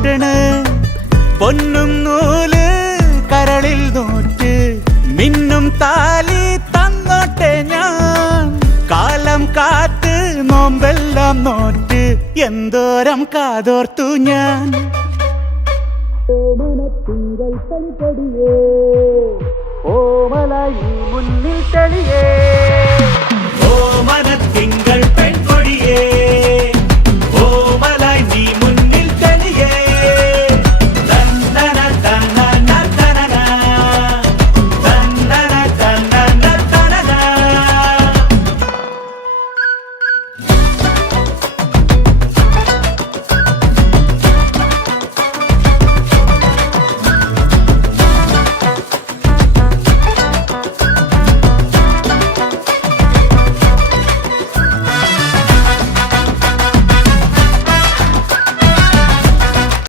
കെട്ടണ് പൊന്നും നൂല് കരളിൽ നോറ്റ് മിന്നും താലി തന്നോട്ടെ ഞാൻ കാലം കാത്ത് നോമ്പെല്ലാം നോറ്റ് എന്തോരം കാതോർത്തു ഞാൻ ഓമനത്തിങ്കൾ പനിപടിയേ ഓമലായി മുന്നിൽ തെളിയേ